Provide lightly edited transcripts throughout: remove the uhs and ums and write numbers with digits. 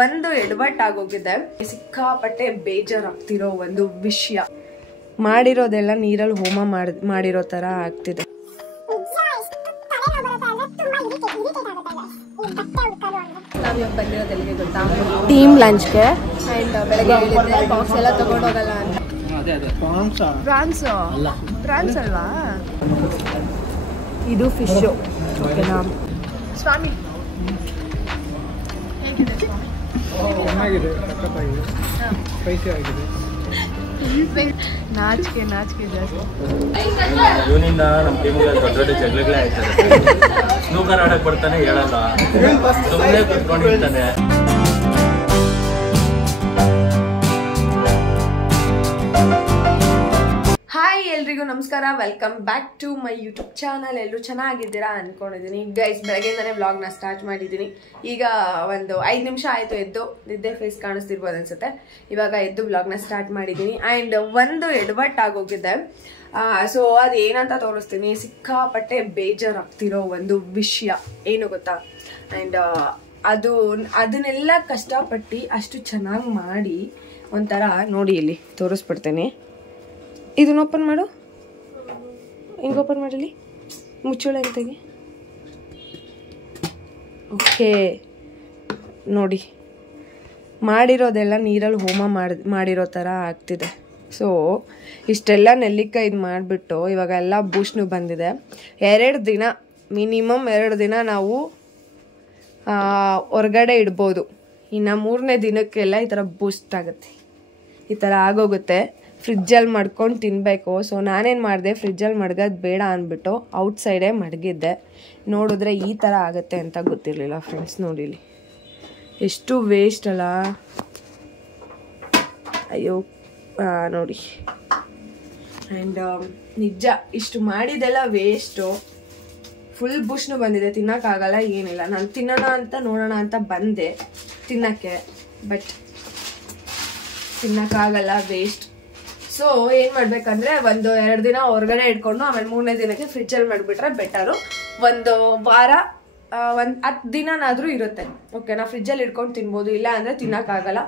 ಒಂದು ಎಡವಟ್ಟಾಗೋಗಿದೆ. ಸಿಕ್ಕಾಪಟ್ಟೆ ಬೇಜಾರಾಗ್ತಿರೋ ಒಂದು ವಿಷಯ. ಮಾಡಿರೋದೆಲ್ಲ ನೀರಲ್ಲಿ ಹೋಮ ಮಾಡಿರೋ ತರ ಆಗ್ತಿದೆ. ನಾವಿವಾಗ ಬಂದಿರೋದೆಲ್ಲಿಗೆ ಗೊತ್ತಾ? ಟೀಮ್ ಲಂಚ್ಗೆ. ಆ್ಯಂಡ್ ಬೆಳಗ್ಗೆ ಹೇಳಿದ್ದೆ ಬಾಕ್ಸ್ ಎಲ್ಲ ತಗೊಂಡೋಗಲ್ಲ ಅಂತ. ಪ್ರಾನ್ಸ್ ಅಲ್ವಾ? ಇದು ಫಿಶು. ಓಕೆನಾ ಸ್ವಾಮಿ? ಹೇಗಿದೆ ಸ್ವಾಮಿ? ನಾಚಿಕೆ ಜಾಸ್ತಿ. ಇವನಿಂದ ನಮ್ಮ ಟೀಮ್ಗೆ ದೊಡ್ಡ ಜಗಳಗಳೇ ಆಯ್ತದೆ. ಸ್ನೂಕರ್ ಆಡಕ್ ಬರ್ತಾನೆ ಹೇಳಲ್ಲ, ಸುಮ್ಮನೆ ಕುತ್ಕೊಂಡಿರ್ತಾನೆ. ಹಾಯ್ ಎಲ್ರಿಗೂ ನಮಸ್ಕಾರ, welcome back to my YouTube channel. ಎಲ್ಲರೂ ಚೆನ್ನಾಗಿದ್ದೀರಾ ಅನ್ಕೊಂಡಿದ್ದೀನಿ ಗೈಸ್. ಬೆಳಗ್ಗೆಯಿಂದನೇ ವ್ಲಾಗ್ನ ಸ್ಟಾರ್ಟ್ ಮಾಡಿದ್ದೀನಿ. ಈಗ ಒಂದು 5 ನಿಮಿಷ ಆಯಿತು ಎದ್ದು. ನಿದ್ದೆ ಫೇಸ್ ಕಾಣಿಸ್ತಿರ್ಬೋದು ಅನ್ಸುತ್ತೆ. ಇವಾಗ ಎದ್ದು ವ್ಲಾಗ್ನ ಸ್ಟಾರ್ಟ್ ಮಾಡಿದ್ದೀನಿ. ಆ್ಯಂಡ್ ಒಂದು ಎಡವಟ್ಟಾಗೋಗಿದೆ. ಸೊ ಅದು ಏನಂತ ತೋರಿಸ್ತೀನಿ. ಸಿಕ್ಕಾಪಟ್ಟೆ ಬೇಜಾರಾಗ್ತಿರೋ ಒಂದು ವಿಷಯ ಏನು ಗೊತ್ತಾ? ಆ್ಯಂಡ್ ಅದನ್ನೆಲ್ಲ ಕಷ್ಟಪಟ್ಟು ಅಷ್ಟು ಚೆನ್ನಾಗಿ ಮಾಡಿ ಒಂಥರ ನೋಡಿ ಇಲ್ಲಿ ತೋರಿಸ್ಬಿಡ್ತೇನೆ. ಇದನ್ನ ಓಪನ್ ಮಾಡು. ಹಿಂಗೆ ಓಪನ್ ಮಾಡಿಲಿ, ಮುಚ್ಚೋಳೆ ಅಂತೆಗೆ. ಓಕೆ ನೋಡಿ, ಮಾಡಿರೋದೆಲ್ಲ ನೀರಲ್ಲಿ ಹೋಮ ಮಾಡಿರೋ ಥರ ಆಗ್ತಿದೆ. ಸೊ ಇಷ್ಟೆಲ್ಲ ನೆಲ್ಲಿಕಾಯಿ ಇದು ಮಾಡಿಬಿಟ್ಟು ಇವಾಗ ಎಲ್ಲ ಬೂಸ್ಟ್ನು ಬಂದಿದೆ. 2 ದಿನ ಮಿನಿಮಮ್ 2 ದಿನ ನಾವು ಹೊರಗಡೆ ಇಡ್ಬೋದು. ಇನ್ನು 3ನೇ ದಿನಕ್ಕೆಲ್ಲ ಈ ಥರ ಬೂಸ್ಟ್ ಆಗುತ್ತೆ, ಈ ಥರ ಆಗೋಗುತ್ತೆ. ಫ್ರಿಜ್ಜಲ್ಲಿ ಮಡ್ಕೊಂಡು ತಿನ್ನಬೇಕು. ಸೊ ನಾನೇನು ಮಾಡಿದೆ, ಫ್ರಿಜ್ಜಲ್ಲಿ ಮಡ್ಗೋದು ಬೇಡ ಅಂದ್ಬಿಟ್ಟು ಔಟ್ಸೈಡೇ ಮಡಗಿದ್ದೆ. ನೋಡಿದ್ರೆ ಈ ಥರ ಆಗುತ್ತೆ ಅಂತ ಗೊತ್ತಿರಲಿಲ್ಲ ಫ್ರೆಂಡ್ಸ್. ನೋಡಿಲಿ ಎಷ್ಟು ವೇಸ್ಟ್ ಅಲ್ಲ. ಅಯ್ಯೋ ನೋಡಿ. ಆ್ಯಂಡ್ ನಿಜ ಇಷ್ಟು ಮಾಡಿದೆಲ್ಲ ವೇಸ್ಟು. ಫುಲ್ ಬುಷ್ನು ಬಂದಿದೆ, ತಿನ್ನೋಕ್ಕಾಗಲ್ಲ, ಏನಿಲ್ಲ. ನಾನು ತಿನ್ನೋಣ ಅಂತ ನೋಡೋಣ ಅಂತ ಬಂದೆ ತಿನ್ನೋಕ್ಕೆ, ಬಟ್ ತಿನ್ನೋಕ್ಕಾಗಲ್ಲ, ವೇಸ್ಟ್. ಸೊ ಏನು ಮಾಡ್ಬೇಕಂದ್ರೆ 1-2 ದಿನ ಹೊರಗಡೆ ಇಟ್ಕೊಂಡು ಆಮೇಲೆ 3ನೇ ದಿನಕ್ಕೆ ಫ್ರಿಜ್ಜಲ್ಲಿ ಮಾಡಿಬಿಟ್ರೆ ಬೆಟರು. ಒಂದು ವಾರ 10 ದಿನನಾದರೂ ಇರುತ್ತೆ. ಓಕೆನಾ? ಫ್ರಿಜ್ಜಲ್ಲಿ ಇಟ್ಕೊಂಡು ತಿನ್ಬೋದು, ಇಲ್ಲ ಅಂದರೆ ತಿನ್ನೋಕ್ಕಾಗಲ್ಲ.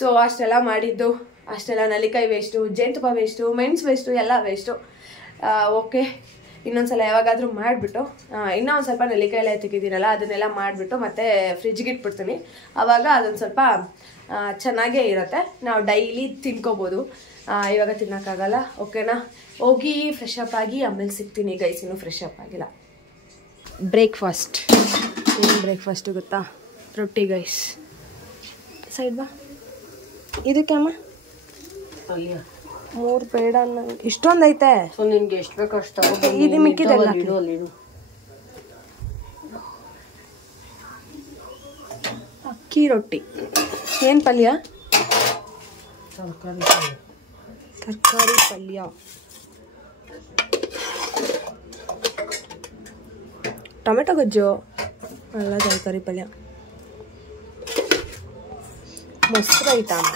ಸೊ ಅಷ್ಟೆಲ್ಲ ಮಾಡಿದ್ದು, ಅಷ್ಟೆಲ್ಲ ನಲ್ಲಿಕಾಯಿ ವೇಸ್ಟು, ಜೇನುತುಪ್ಪ ವೇಸ್ಟು, ಮೆಣಸು ವೇಸ್ಟು, ಎಲ್ಲ ವೇಸ್ಟು. ಓಕೆ, ಇನ್ನೊಂದ್ಸಲ ಯಾವಾಗಾದರೂ ಮಾಡಿಬಿಟ್ಟು ಇನ್ನೂ ಒಂದು ಸ್ವಲ್ಪ ನೆಲ್ಲಿಕಾಯಿ ಎಲ್ಲ ತೆಗಿದ್ದೀನಲ್ಲ ಅದನ್ನೆಲ್ಲ ಮಾಡಿಬಿಟ್ಟು ಮತ್ತೆ ಫ್ರಿಜ್ಗೆ ಇಟ್ಬಿಡ್ತೀನಿ. ಆವಾಗ ಅದೊಂದು ಸ್ವಲ್ಪ ಚೆನ್ನಾಗೇ ಇರುತ್ತೆ, ನಾವು ಡೈಲಿ ತಿನ್ಕೋಬೋದು. ಇವಾಗ ತಿನ್ನೋಕ್ಕಾಗಲ್ಲ. ಓಕೆನಾ? ಹೋಗಿ ಫ್ರೆಶ್ ಅಪ್ ಆಗಿ ಆಮೇಲೆ ಸಿಗ್ತೀನಿ ಗೈಸ್. ಇನ್ನೂ ಫ್ರೆಶ್ ಅಪ್ ಆಗಿಲ್ಲ. ಬ್ರೇಕ್ಫಾಸ್ಟ್ ಏನು ಬ್ರೇಕ್ಫಾಸ್ಟು ಗೊತ್ತಾ? ರೊಟ್ಟಿ ಗೈಸ್. ಸೈಡ್ ಬಾ. ಇದಕ್ಕೆ ಅಮ್ಮ 3 ಬೇಡ, ನಂಗೆ ಇಷ್ಟೊಂದು ಐತೆ. ಸೊ ನಿನ್ಗೆ ಎಷ್ಟು ಬೇಕು ಅಷ್ಟು ಇದು ಮಿಕ್ಕಿದೆಲ್ಲ ಅಕ್ಕಿ ರೊಟ್ಟಿ. ಏನು ಪಲ್ಯ? ತರಕಾರಿ ಪಲ್ಯ. ಟೊಮೆಟೊ ಗೊಜ್ಜು ಅಲ್ಲ, ತರಕಾರಿ ಪಲ್ಯ. ಮೊಸರು ಐತಮ್ಮ.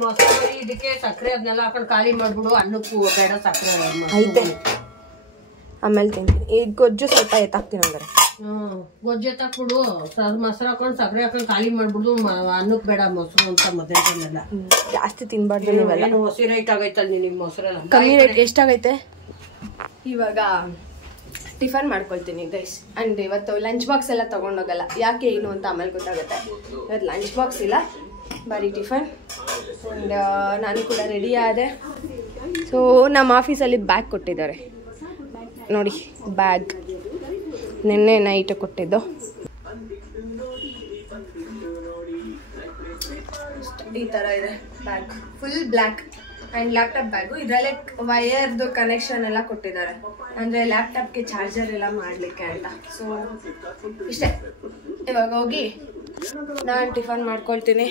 ಮೊಸರು ಇದಕ್ಕೆ ಸಕ್ಕರೆ ಅದನ್ನೆಲ್ಲ ಹಾಕೊಂಡು ಖಾಲಿ ಮಾಡ್ಬಿಡು. ಅನ್ನಕ್ಕೂ ಬೇಡ ಸಕ್ಕರೆ ಐತೆ, ಆಮೇಲೆ ತಿಂತೀನಿ. ಈಗ ಗೊಜ್ಜು ಸ್ವಲ್ಪ ಎತ್ತಾಕ್ತೀನಿ ಹಂಗಾರೆ. ಗೊಜ್ಜು ಎತ್ತಾಕ್ಬಿಡು. ಮೊಸರು ಹಾಕೊಂಡು ಸಕ್ಕರೆ ಹಾಕೊಂಡು ಖಾಲಿ ಮಾಡ್ಬಿಡು. ಅನ್ನಕ್ಕೆ ಬೇಡ ಮೊಸರು ಅಂತ ಮಧ್ಯಾಹ್ನಲ್ಲ ಜಾಸ್ತಿ ತಿನ್ಬಾರ್ದು ನೀವೆಲ್ಲ. ಹೊಸಿ ರೇಟ್ ಆಗೈತಲ್ಲ ನಿನಗೆ ಮೊಸರೆಲ್ಲ. ಕಮ್ಮಿ ರೇಟ್ ಎಷ್ಟಾಗೈತೆ? ಇವಾಗ ಟಿಫನ್ ಮಾಡ್ಕೊಳ್ತೀನಿ ಗೈಸ್. ಆ್ಯಂಡ್ ಇವತ್ತು ಲಂಚ್ ಬಾಕ್ಸ್ ಎಲ್ಲ ತೊಗೊಂಡೋಗಲ್ಲ. ಯಾಕೆ ಏನು ಅಂತ ಆಮೇಲೆ ಗೊತ್ತಾಗುತ್ತೆ. ಇವತ್ತು ಲಂಚ್ ಬಾಕ್ಸ್ ಇಲ್ಲ, ಬರೀ ಟಿಫನ್. ಆ್ಯಂಡ್ ನಾನು ಕೂಡ ರೆಡಿ ಆದೆ. ಸೊ ನಮ್ಮ ಆಫೀಸಲ್ಲಿ ಬ್ಯಾಗ್ ಕೊಟ್ಟಿದ್ದಾರೆ ನೋಡಿ. ಬ್ಯಾಗ್ ನಿನ್ನೆ ನೈಟ್ ಕೊಟ್ಟಿದ್ದು. ಈ ಥರ ಇದೆ bag, full black. And laptop bag. ಇದರಲ್ಲೇ ವಯರ್ದು ಕನೆಕ್ಷನ್ ಎಲ್ಲ ಕೊಟ್ಟಿದ್ದಾರೆ, ಅಂದರೆ ಲ್ಯಾಪ್ಟಾಪ್ಗೆ ಚಾರ್ಜರ್ ಎಲ್ಲ ಮಾಡಲಿಕ್ಕೆ ಅಂತ. ಸೊ ಇಷ್ಟೇ. ಇವಾಗ ಹೋಗಿ ನಾನು ಟಿಫನ್ ಮಾಡ್ಕೊಳ್ತೀನಿ.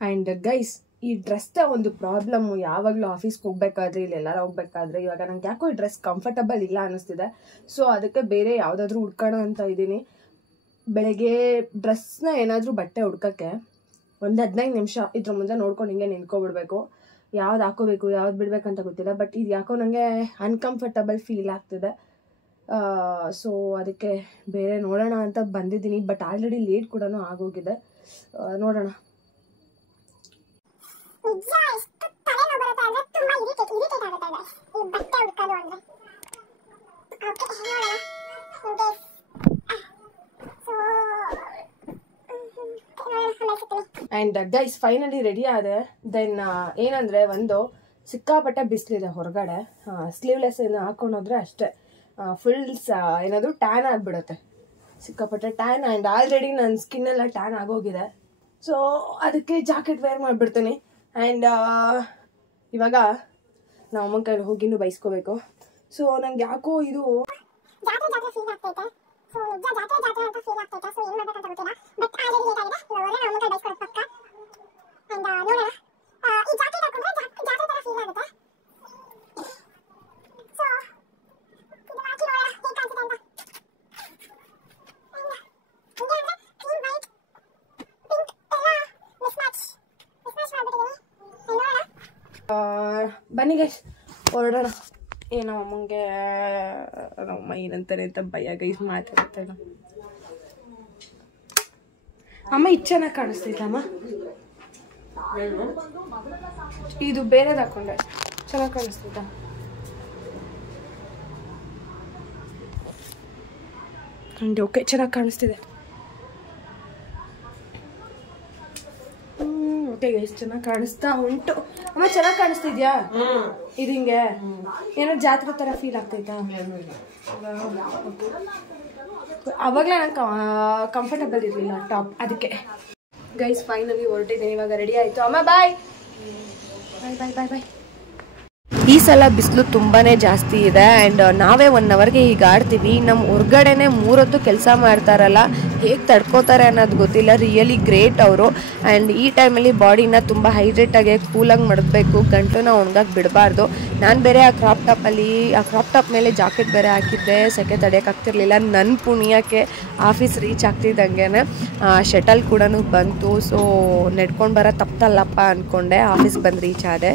ಆ್ಯಂಡ್ ಗೈಸ್, ಈ ಡ್ರೆಸ್ದ ಒಂದು ಪ್ರಾಬ್ಲಮ್ಮು. ಯಾವಾಗಲೂ ಆಫೀಸ್ಗೆ ಹೋಗ್ಬೇಕಾದ್ರೆ, ಇಲ್ಲಿ ಎಲ್ಲರೂ ಹೋಗ್ಬೇಕಾದ್ರೆ ಇವಾಗ ನಂಗೆ ಯಾಕೋ ಈ ಡ್ರೆಸ್ ಕಂಫರ್ಟಬಲ್ ಇಲ್ಲ ಅನ್ನಿಸ್ತಿದೆ. ಸೊ ಅದಕ್ಕೆ ಬೇರೆ ಯಾವುದಾದ್ರೂ ಹುಡ್ಕೋಣ ಅಂತ ಇದ್ದೀನಿ. ಬೆಳಗ್ಗೆ ಡ್ರೆಸ್ನ ಏನಾದರೂ ಬಟ್ಟೆ ಹುಡ್ಕೋಕ್ಕೆ ಒಂದು 15 ನಿಮಿಷ ಇದ್ರ ಮುಂದೆ ನೋಡ್ಕೊಂಡು ಹಿಂಗೆ ನಿಂತ್ಕೊಬಿಡ್ಬೇಕು. ಯಾವ್ದು ಹಾಕೋಬೇಕು ಯಾವ್ದು ಬಿಡ್ಬೇಕಂತ ಗೊತ್ತಿಲ್ಲ. ಬಟ್ ಇದು ಯಾಕೋ ನನಗೆ ಅನ್ಕಂಫರ್ಟಬಲ್ ಫೀಲ್ ಆಗ್ತಿದೆ. ಸೊ ಅದಕ್ಕೆ ಬೇರೆ ನೋಡೋಣ ಅಂತ ಬಂದಿದ್ದೀನಿ. ಬಟ್ ಆಲ್ರೆಡಿ ಲೇಟ್ ಕೂಡ ಆಗೋಗಿದೆ. ನೋಡೋಣ. ಆ್ಯಂಡ್ ಗೈಸ್ ಫೈನಲಿ ರೆಡಿ ಆದೆ. ದೆನ್ ಏನಂದರೆ ಒಂದು ಸಿಕ್ಕಾಪಟ್ಟೆ ಬಿಸಿಲಿದೆ ಹೊರಗಡೆ. ಸ್ಲೀವ್ಲೆಸ್ ಏನು ಹಾಕೊಂಡೋದ್ರೆ ಅಷ್ಟೇ ಫುಲ್ ಏನಾದರೂ ಟ್ಯಾನ್ ಆಗಿಬಿಡುತ್ತೆ, ಸಿಕ್ಕಾಪಟ್ಟೆ ಟ್ಯಾನ್. ಆ್ಯಂಡ್ ಆಲ್ರೆಡಿ ನನ್ನ ಸ್ಕಿನ್ನೆಲ್ಲ ಟ್ಯಾನ್ ಆಗೋಗಿದೆ. ಸೊ ಅದಕ್ಕೆ ಜಾಕೆಟ್ ವೇರ್ ಮಾಡಿಬಿಡ್ತೀನಿ. ಆ್ಯಂಡ್ ಇವಾಗ ನಾವು ಅಮ್ಮನ ಕೈಲಿ ಹೋಗಿನೂ ಬೈಸ್ಕೋಬೇಕು. ಸೊ ನಂಗೆ ಯಾಕೋ ಇದು ಬನ್ನಿ ಗೈಸ್ ಹೊರಡೋಣ. ಏನೋ ಅಮ್ಮಂಗೆ ನಮ್ಮಮ್ಮ ಏನಂತಾರೆ ಅಂತ ಭಯ ಗೈಸ್ ಮಾತಾಡ್ತಾ ಇಲ್ಲ. ಅಮ್ಮ ಇದು ಚೆನ್ನಾಗಿ ಕಾಣಿಸ್ತೈತಮ್ಮ, ಇದು ಬೇರೆದು ಹಾಕೊಂಡೆ ಚೆನ್ನಾಗಿ ಕಾಣಿಸ್ತೈತ? ಓಕೆ ಚೆನ್ನಾಗಿ ಕಾಣಿಸ್ತಿದೆ. ಓಕೆ ಗೈಸ್ ಚೆನ್ನಾಗಿ ಕಾಣಿಸ್ತಾ ಉಂಟು. ಅಮ್ಮ ಚೆನ್ನಾಗಿ ಕಾಣಿಸ್ತಿದ್ಯಾ ಇದು? ಹಿಂಗೆ ಏನೋ ಜಾತ್ರೆ ಥರ ಫೀಲ್ ಆಗ್ತೈತಾ? ಅವಾಗಲೇ ನಂಗೆ ಕಂಫರ್ಟಬಲ್ ಇರಲಿಲ್ಲ ಟಾಪ್, ಅದಕ್ಕೆ. ಗೈಸ್ ಫೈನಲಿ ಹೊರಟಿದ್ದೀನಿ, ಇವಾಗ ರೆಡಿ ಆಯಿತು. ಅಮ್ಮ ಬಾಯ್ ಬಾಯ್ ಬಾಯ್ ಬಾಯ್ ಬಾಯ್. ಈ ಸಲ ಬಿಸಿಲು ತುಂಬಾ ಜಾಸ್ತಿ ಇದೆ. ಆ್ಯಂಡ್ ನಾವೇ 1 ಅವರ್ಗೆ ಈಗ ಆಡ್ತೀವಿ. ನಮ್ಮ ಹೊರ್ಗಡೆನೆ 3 ಹೊತ್ತು ಕೆಲಸ ಮಾಡ್ತಾರಲ್ಲ, ಹೇಗೆ ತಡ್ಕೋತಾರೆ ಅನ್ನೋದು ಗೊತ್ತಿಲ್ಲ. ರಿಯಲಿ ಗ್ರೇಟ್ ಅವರು. ಆ್ಯಂಡ್ ಈ ಟೈಮಲ್ಲಿ ಬಾಡಿನ ತುಂಬ ಹೈಡ್ರೇಟಾಗಿ ಕೂಲಾಗಿ ಮಡಗಬೇಕು, ಗಂಟುನ ಒಣಗಕ್ಕೆ ಬಿಡಬಾರ್ದು. ನಾನು ಬೇರೆ ಆ ಕ್ರಾಪ್ ಟಾಪ್ ಮೇಲೆ ಜಾಕೆಟ್ ಬೇರೆ ಹಾಕಿದ್ದೆ, ಸೆಕೆ ತಡೆಯೋಕ್ಕಾಗ್ತಿರ್ಲಿಲ್ಲ. ನನ್ನ ಪುಣ್ಯಕ್ಕೆ ಆಫೀಸ್ ರೀಚ್ ಆಗ್ತಿದ್ದಂಗೆ ಶಟಲ್ ಕೂಡ ಬಂತು. ಸೊ ನೆಡ್ಕೊಂಡು ಬರೋ ತಪ್ಪಲ್ಲಪ್ಪ ಅಂದ್ಕೊಂಡೆ, ಆಫೀಸ್ ಬಂದು ರೀಚ್ ಆದೆ.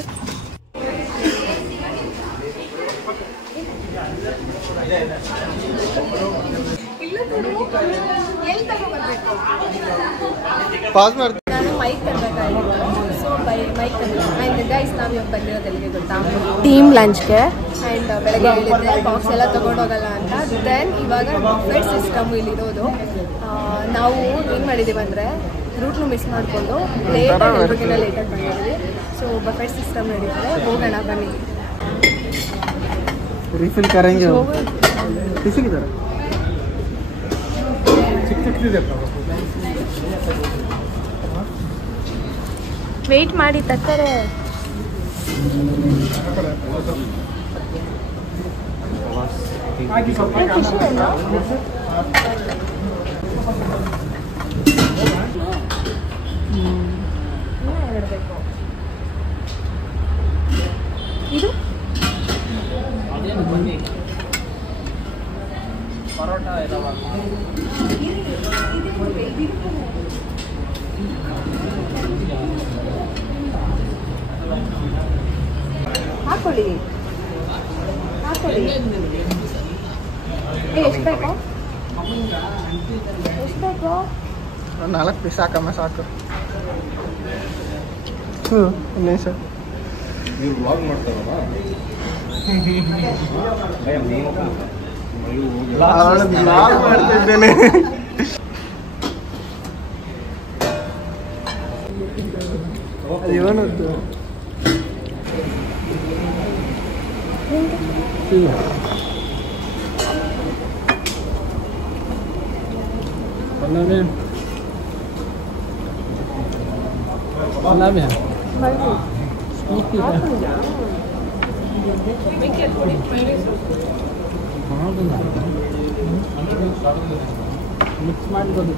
ನಾನು ಮೈಕ್ ತರಬೇಕಾಗಿತ್ತು. ಸೊ ಮೈಕ್ ಆ್ಯಂಡ್ ಗೈಸ್ ನಾವು ಇವಾಗ ಬಂದಿರೋದೆಲ್ಲಿಗೆ ಗೊತ್ತಾ? ಟೀಮ್ ಲಂಚ್ಗೆ. ಆ್ಯಂಡ್ ಬೆಳಗ್ಗೆ ಹೇಳಿದ್ದೆ ಬಾಕ್ಸ್ ಎಲ್ಲ ತೊಗೊಂಡೋಗಲ್ಲ ಅಂತ. ದೆನ್ ಇವಾಗ ಬಫೆಟ್ ಸಿಸ್ಟಮ್ ಇಲ್ಲಿರೋದು. ನಾವು ಏನು ಮಾಡಿದ್ದೀವಿ ಅಂದರೆ ರೂಟ್ನು ಮಿಸ್ ಮಾಡಿಕೊಂಡು ಲೇಟಾಗಿ ಬಂದಿದ್ದೀವಿ. ಸೊ ಬಫೆಟ್ ಸಿಸ್ಟಮ್ ನಡೀತದೆ, ಹೋಗೋಣ ಬನ್ನಿ. रिफिल करेंगे वो किसी की तरह ವೇಟ್ ಮಾಡಿ ತರ್ತಾರೆ. ಇದು ಪರೋಟ ಹಾಕೊಳ್ಳಿ ಎಷ್ಟು ಬೇಕು? ಎಷ್ಟು ಬೇಕು? 4 ಪೀಸ್ ಹಾಕಮ್ಮ ಸಾಕು. ಇನ್ನೇ ಸರ್ ನೀವು ವ್ಲಾಗ್ ಮಾಡ್ತಾರಲ್ಲ ಮಾಡ್ತಿದ್ದೇನೆ. ಇವನದ್ದು ಮಿಕ್ಸ್ ಮಾಡ್ಬೋದು.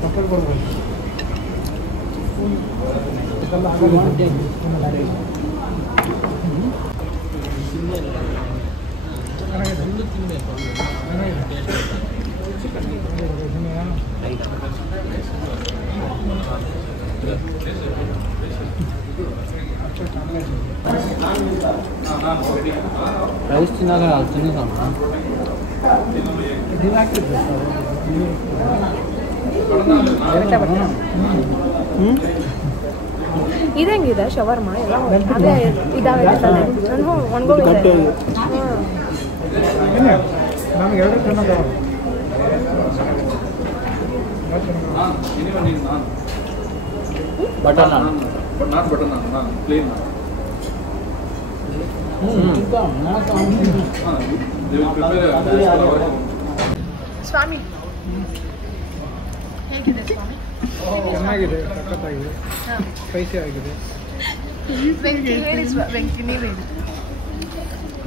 ಸಪೋರ್ಟ್ ಕೊಡ್ಬೋದು. ರೈಸ್ ತಿನ್ನಾಗ ತಿನ್ನೋದಮ್ಮ ಇದಂಗಿದೆ ಶವರ್ಮ ಎಲ್ಲ ಅದೇ ಇದಾವೆ ನಾನು ಒಣಗೋಗಿದೆ. ನಮ್ಗೆ ಎರಡು ತಿನ್ನೋದು ಬಟರ್ ನಾನ್ ಪ್ಲೇನ್ ಸ್ವಾಮಿ ಹೇಗಿದೆ ಸ್ವಾಮಿ? ಚೆನ್ನಾಗಿದೆ, ಸಖತ್ತಾಗಿದೆ, ಸ್ಪೈಸಿ ಆಗಿದೆ. ವೆಂಕಿ ಹೇಳಿ ವೆಂಕಿ ನೀವು ಹೇಳಿ.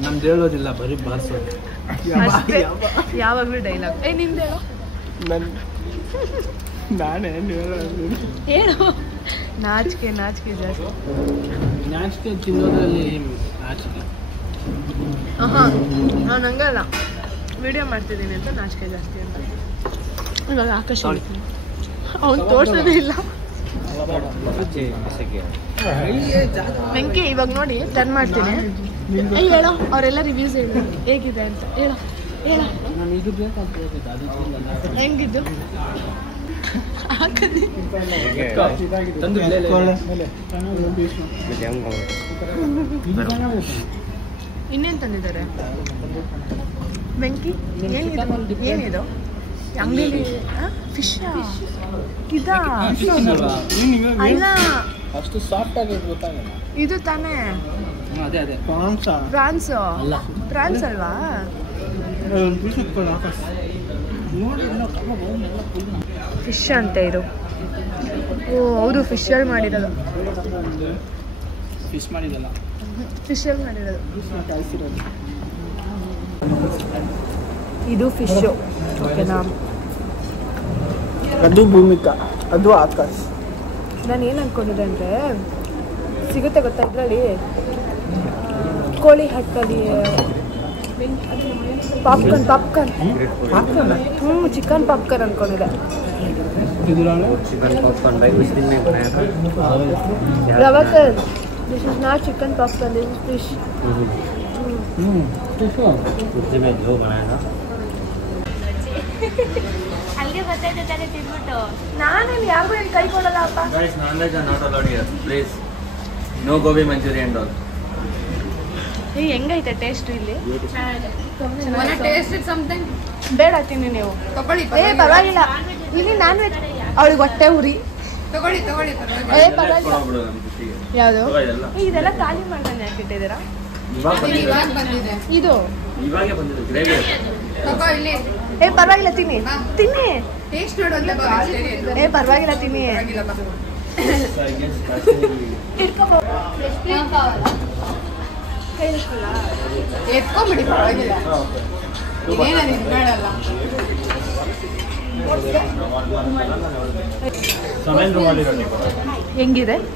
ನಮ್ದು ಹೇಳೋದಿಲ್ಲ, ಬರೀ ಬಾರಿಸೋದು. ಯಾವಾಗಲೂ ಡೈಲಾಗ್. ನಿಮ್ದು ಹೇಳು. ನಾನೇ ಹೇಳೋದು. ಹೇಳು. ನಾಚಿಕೆ ಜಾಸ್ತಿ. ನಾಚಿಕೆ ತಿನ್ನೋದ್ರಲ್ಲಿ ನಾಚಿಕೆ. ನಾನು ಹಂಗಲ್ಲ, ವಿಡಿಯೋ ಮಾಡ್ತಿದ್ದೀನಿ ಅಂತ ನಾಚಿಕೆ ಜಾಸ್ತಿ ಅಂತ. ಇವಾಗ ಆಕಾಶ ಅವ್ನು ತೋರ್ಸೋದೇ ಇಲ್ಲ. ವೆಂಕಿ ಇವಾಗ ನೋಡಿ ಟರ್ನ್ ಮಾಡ್ತೀನಿ. ಹೇಳೋ, ಅವರೆಲ್ಲ ರಿವ್ಯೂಸ್ ಹೇಳಿ ಹೇಗಿದೆ ಅಂತ. ಹೇಳೋ ನಾನು ಇದು ಬೇಕಾಗ್ತದೆ, ಅದು ಹೆಂಗಿದ್ದು ಇನ್ನೇನು ತಂದಿದ್ದಾರೆ ವೆಂಕಿ? ಏನಿದು ಅಂಗಡಿಲಿ? ಫಿಶ್ ಇದಾ? ಅಲ್ಲ, ಅಷ್ಟು ಸಾಫ್ಟ್ ಆಗಿ ಗೊತ್ತಾಗಲ್ಲ. ಇದು ತಾನೇ ಅದೇ ಅದೇ ಪ್ರಾನ್ಸ್ ಅಲ್ವಾ? ಫಿಶ್ ಅಂತೆ ಇದು. ಓ ಹೌದು, ಫಿಶಲ್ಲಿ ಮಾಡಿರೋದು. ಫಿಶಲ್ಲಿ ಮಾಡಿರೋದು ಇದು ಫಿಶ್ಶು. ಓಕೆನಾ? ಅದು ಭೂಮಿಕಾ, ಅದು ಆಕಾಶ್. ನಾನು ಏನು ಅಂದ್ಕೊಂಡಿದ್ದೆ ಅಂದರೆ, ಸಿಗುತ್ತೆ ಗೊತ್ತಾ ಇದರಲ್ಲಿ ಕೋಳಿ ಹಟ್ಟಲ್ಲಿ ಪಾಪ್ಕಾರ್ನ್ ಚಿಕನ್ ಪಾಪ್ಕಾರ್ನ್ ಅಂದ್ಕೊಂಡಿದ್ದೆ. ಪ್ರವಕರ್, this is not chicken popcorn, this is fish. ಅಲ್ಲಿಗೆ ಗೊತ್ತಾಯ್ತಾರೆ ತಿನ್ಬಿಟ್ಟು. ನಾನೇನು ಯಾರಿಗೂ ಏನು ಕೈ ಕೊಡಲ್ಲ ಅಪ್ಪ. Guys, non-veg are not allowed here. Please. No gobi manchurian and all. ಹೆಂಗೈತೆ ಟೇಸ್ಟ್ ಇಲ್ಲಿ? ಬೇಡ ತಿನ್ನಿ ನೀವು. ಪರವಾಗಿಲ್ಲ, ಇಲ್ಲಿ ನಾನ್ ವೆಜ್. ಅವಳಿಗೆ ಹೊಟ್ಟೆ ಉರಿ. ಯಾವುದು ಇದೆಲ್ಲ ಖಾಲಿ ಮಾಡ್ಕೊಂಡು ಯಾಕೆ ಇಟ್ಟಿದ್ದೀರಾ? ಇದು ಇವಾಗೆ ಬಂದಿದೆ ಗ್ರೇವಿ. ಪರವಾಗಿಲ್ಲ, ತಿನ್ನಿ ಪರವಾಗಿಲ್ಲ, ತಿನ್ನಿ. ಎತ್ಕೊಂಡ್ಬಿಡಿ, ಪರವಾಗಿಲ್ಲ.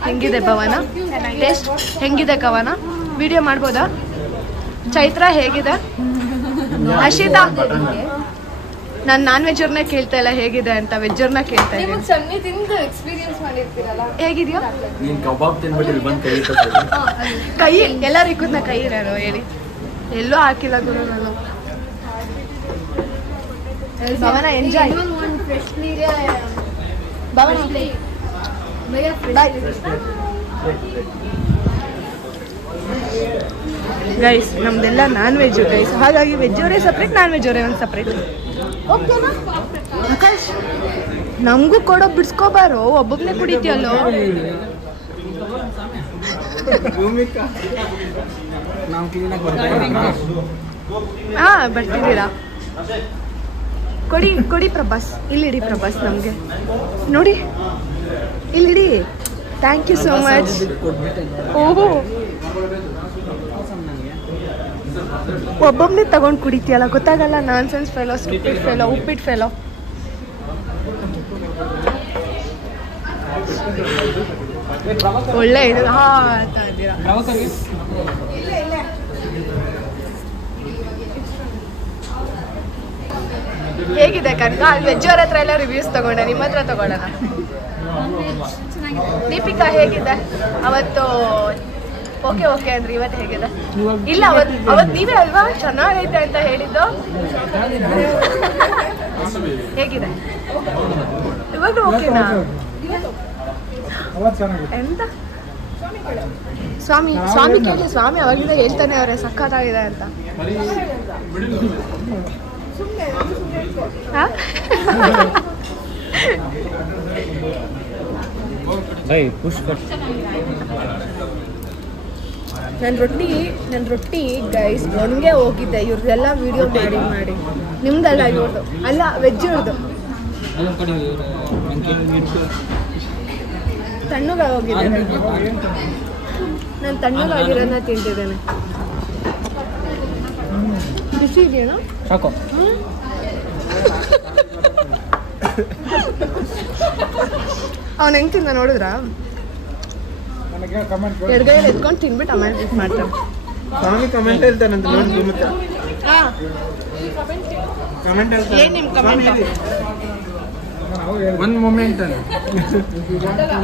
ಹೆಂಗಿದೆ ಭವನ? ಟೇಸ್ಟ್ ಹೆಂಗಿದೆ ಕವನ? ವಿಡಿಯೋ ಮಾಡ್ಬೋದಾ? ಚೈತ್ರ ಹೇಗಿದೆ? ಅಶಿತಾ, ನಾನು ನಾನ್ ವೆಜ್ ಅವ್ರನ್ನ ಕೇಳ್ತಾ ಇಲ್ಲ ಹೇಗಿದೆ ಅಂತ, ವೆಜ್ ಅವ್ರನ್ನ ಕೇಳ್ತಾ ಇದ್ದೀನಿ. ಸನ್ನಿ ತಿಂದು ಎಕ್ಸ್ಪೀರಿಯನ್ಸ್ ಮಾಡಿರ್ತೀರಲ್ಲ, ಹೇಗಿದೆಯೋ? ನೀನ್ ಕಬಾಬ್ ತಿನ್ಬಿಟ್ಟು ಇಲ್ಲಿ ಬಂದು ಕೈ ಎಲ್ಲರೂ ಇಕ್ಕುದ್ನ ಕೈ ನಾನು ಹೇಳಿ ಎಲ್ಲೂ ಹಾಕಿಲ್ಲ ಗುರು ನಾನು. ಭವನ ಎಂಜಾಯ್. ಭವನ ಗೈಸ್, ನಮ್ದೆಲ್ಲ ನಾನ್ ವೆಜ್ ಗೈಸ್, ಹಾಗಾಗಿ ವೆಜ್ ಅವರೇ ಸಪ್ರೇಟ್, ನಾನ್ ವೆಜ್ ಅವರೇ ಒಂದು ಸಪ್ರೇಟ್. ಓಕೆನಾ ಆಕಾಶ್? ನಮಗೂ ಕೊಡೋ ಬಿಡ್ಸ್ಕೋಬಾರು, ಒಬ್ಬೊಬ್ಬನೇ ಕುಡಿತೀಯಲ್ಲೋ. ಹಾ ಬರ್ತಿದ್ದೀರಾ? ಕೊಡಿ ಪ್ರಭಾಸ್, ಇಲ್ಲಿಡಿ ಪ್ರಭಾಸ್, ನಮಗೆ ನೋಡಿ ಇಲ್ಲಿಡಿ. Thank you so much. ಓಹೋ, ಒಬ್ಬೊಬ್ಬನೇ ತಗೊಂಡು ಕುಡಿತೀಯಲ್ಲ, ಗೊತ್ತಾಗಲ್ಲ. Nonsense fellow, stupid fellow, ಉಪ್ಪಿಟ್ಟು ಫೆಲೋ. ಒಳ್ಳೆ ಇದು. ಹಾ ಅಂತ ಇದ್ದೀರಾ? ಹೇಗಿದೆ ಕನಕ? ಅಲ್ಲಿ ವೆಜ್ ಅವ್ರ ಹತ್ರ ಎಲ್ಲ ರಿವ್ಯೂಸ್ ತಗೊಂಡೆ, ನಿಮ್ಮ ಹತ್ರ ತಗೊಳ್ಳೋಣ. ದೀಪಿಕಾ ಹೇಗಿದೆ? ಅವತ್ತು ಓಕೆ ಓಕೆ ಅಂದ್ರೆ ಇವತ್ತು ಹೇಗಿದೆ? ಇಲ್ಲ ಅವತ್ ನೀವೇ ಅಲ್ವಾ ಚೆನ್ನಾಗೈತೆ ಅಂತ ಹೇಳಿದ್ದು. ಹೇಗಿದೆ ಇವಾಗ? ಓಕೆನಾ? ಎಂತ ಸ್ವಾಮಿ ಸ್ವಾಮಿ ಕೇಳಿ, ಸ್ವಾಮಿ ಅವಾಗಿಂದ ಹೇಳ್ತಾನೆ ಅವ್ರೆ ಸಖತ್ತಾಗಿದೆ ಅಂತ. ನನ್ನ ರೊಟ್ಟಿ ಗೈಸ್ ಒಣಗೆ ಹೋಗಿದ್ದೆ. ಇವ್ರದ್ದೆಲ್ಲ ವಿಡಿಯೋ ಮಾಡಿ ನಿಮ್ದಲ್ಲ ಇವ್ರದ್ದು ಅಲ್ಲ, ವೆಜ್ ಇವ್ರದ್ದು ತಣ್ಣಗಾಗೋಗಿದೆ. ನಾನು ತಣ್ಣಗಾಗಿರೋದನ್ನ ತಿಂತಿದ್ದೇನೆ. ಬಿಸಿ ಇದೆಯೇನೋ? ಸಾಕು. ಅವ್ನು ಹೆಂಗ್ ತಿಂದ ನೋಡಿದ್ರ? ಎಡಗೈಯಲ್ಲಿ ಎತ್ಕೊಂಡು ತಿನ್ಬಿಟ್ಟು ಆಮೇಲೆ ಇದು ಮಾಡ್ತಾನೆ. ಕಮೆಂಟ್ ಹೇಳ್ತಾನಂತ ನೋಡಿ. ಏನ್ ನಿಮ್ ಕಮೆಂಟ್ ಒಂದು ಮೊಮೆಂಟ್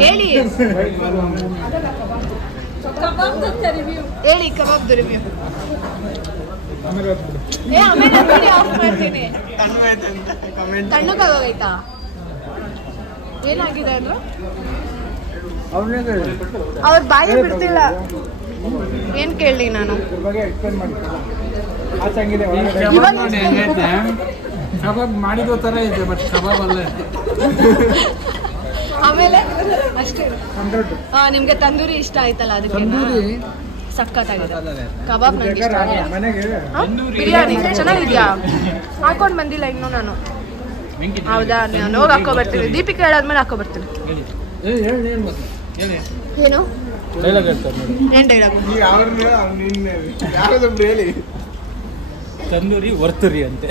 ಹೇಳಿ ಹೇಳಿ. ಕಬಾಬ್ದು ರಿವ್ಯೂ ಆಮೇಲೆ ವಿಡಿಯೋ ಆಫ್ ಮಾಡ್ತೀನಿ. ತಣ್ಣಗಾಗೋಗೈತಾ? ಏನಾಗಿದೆ ಅಂದ್ರು? ಅವ್ರ ಬಾಯಿ ಬಿಡ್ತಿಲ್ಲ. ಏನ್ ಕೇಳಿ ನಾನು? ಕಬಾಬ್ ಮಾಡಿರೋ ತರ ಇದೆ, ಬಟ್ ಕಬಾಬ್ ಅಲ್ಲ. ಆಮೇಲೆ ಅಷ್ಟೇ. ನಿಮ್ಗೆ ತಂದೂರಿ ಇಷ್ಟ ಆಯ್ತಲ್ಲ, ಅದಕ್ಕೆ ಸಖತ್ತಾಗಿದೆ. ಕಬಾಬ್ ನಂಗೆ ಇಷ್ಟ ಆಗಿಲ್ಲ. ಬಿರಿಯಾನಿ ಚೆನ್ನಾಗಿದ್ಯಾ? ಹಾಕೊಂಡ್ ಬಂದಿಲ್ಲ ಇನ್ನೂ ನಾನು. ಹೌದಾ? ನಾನು ಹೋಗಿ ಹಾಕೋ ಬರ್ತೀನಿ. ದೀಪಿಕಾ ಹೇಳಾದ್ಮೇಲೆ ಹಾಕೋ ಬರ್ತೀನಿ. ಏನು ಏನ್ ಡೈಲಾಗ್? ತಂದೂರಿ ವರ್ತುರಿ ಅಂತೆ.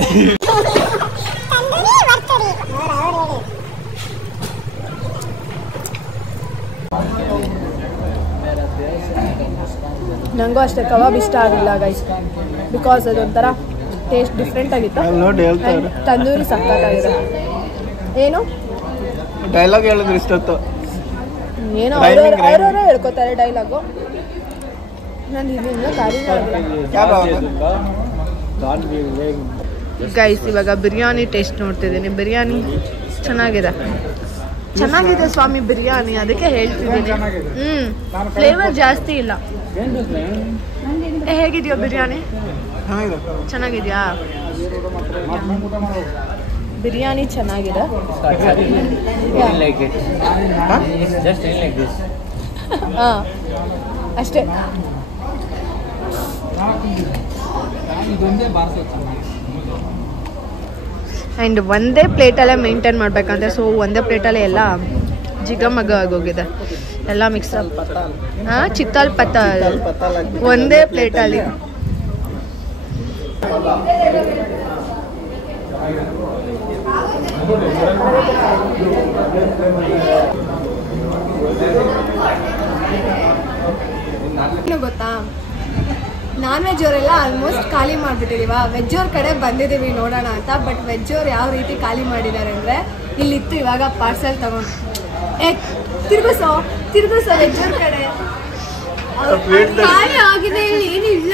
ನಂಗೂ ಅಷ್ಟೇ ಕಬಾಬ್ ಇಷ್ಟ ಆಗಲಿಲ್ಲ ಗೈಸ್, ಬಿಕಾಸ್ ಅದೊಂಥರ ಟೇಸ್ಟ್ ಡಿಫ್ರೆಂಟ್ ಆಗಿತ್ತು. ತಂದೂರಿ ಸಖತ್ತಾಗಿದೆ. ಏನು ಡೈಲಾಗ್ ಹೇಳಿದ್ರು ಇಷ್ಟೊತ್ತು? ಏನೋ ಅವರವರೇ ಹೇಳ್ಕೊತಾರೆ ಡೈಲಾಗು. ನಾನು ಇದರಿಂದ ಕಾರಿನ ಗೈಸ್ ಇವಾಗ ಬಿರಿಯಾನಿ ಟೇಸ್ಟ್ ನೋಡ್ತಿದ್ದೀನಿ. ಬಿರಿಯಾನಿ ಚೆನ್ನಾಗಿದೆ ಸ್ವಾಮಿ ಬಿರಿಯಾನಿ, ಅದಕ್ಕೆ ಹೇಳ್ತಿದ್ದೀನಿ. ಫ್ಲೇವರ್ ಜಾಸ್ತಿ ಇಲ್ಲ. ಹೇಗಿದೆಯೋ ಬಿರಿಯಾನಿ? ಚೆನ್ನಾಗಿದ್ಯಾ? ಬಿರಿಯಾನಿ ಚೆನ್ನಾಗಿದೆ. ಅಷ್ಟೇ. ಆ್ಯಂಡ್ ಒಂದೇ ಪ್ಲೇಟಲ್ಲೇ ಮೇಂಟೈನ್ ಮಾಡ್ಬೇಕಂತೆ. ಸೊ ಒಂದೇ ಪ್ಲೇಟಲ್ಲೇ ಎಲ್ಲ ಜಿಗಮಗ ಆಗೋಗಿದೆ, ಎಲ್ಲ ಮಿಕ್ಸಪ್. ಚಿತ್ತಲ್ ಪತ್ತಲ್ ಒಂದೇ ಪ್ಲೇಟಲ್ಲಿ. ಗೊತ್ತಾ, ನಾನ್ ವೆಜ್ ಅವರೆಲ್ಲ ಆಲ್ಮೋಸ್ಟ್ ಖಾಲಿ ಮಾಡಿಬಿಟ್ಟಿದೀವ. ವೆಜ್ ಅವ್ರ ಕಡೆ ಬಂದಿದ್ದೀವಿ ನೋಡೋಣ ಅಂತ. ಬಟ್ ವೆಜ್ ಅವ್ರು ಯಾವ ರೀತಿ ಖಾಲಿ ಮಾಡಿದ್ದಾರೆ ಅಂದರೆ, ಇಲ್ಲಿತ್ತು ಇವಾಗ ಪಾರ್ಸೆಲ್ ತಗೊಂಡು ತಿರ್ಗಿಸೋ ವೆಜ್ ಅವ್ರ ಕಡೆ ಖಾಲಿ ಆಗಿದೆ. ಏನಿಲ್ಲ